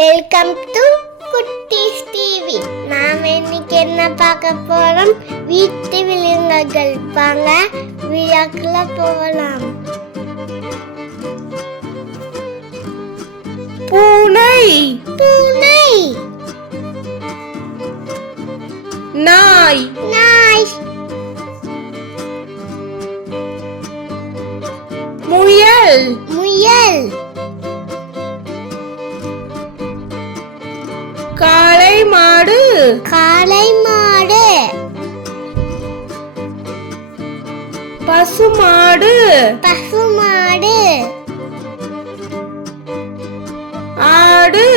Welcome to குட்டீஸ் TV. நாம இன்னைக்கு என்ன பார்க்க போறோம்? வீட்டு விலங்குகள். வாங்க வீடியோக்குள்ள போகலாம். பூனை, பூனை, நாய், நாய், முயல், முயல், காளை மாடு, காளை மாடு, பசு மாடு, பசு மாடு, ஆடு,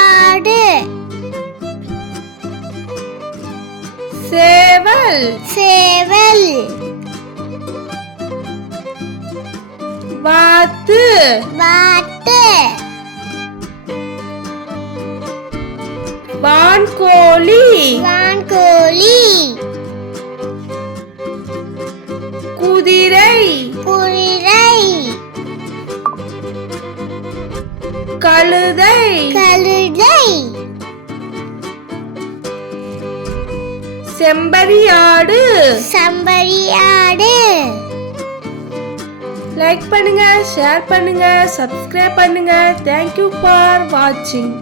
ஆடு, சேவல், சேவல், வாத்து, வாத்து, வான்கோழி, வான்கோழி, குதிரை, குதிரை, கழுதை, கழுதை, செம்பரியாடு. செம்பரியாடு. லைக் பண்ணுங்க, ஷேர் பண்ணுங்க, சப்ஸ்கிரைப் பண்ணுங்க. தேங்க்யூ ஃபார் வாட்சிங்.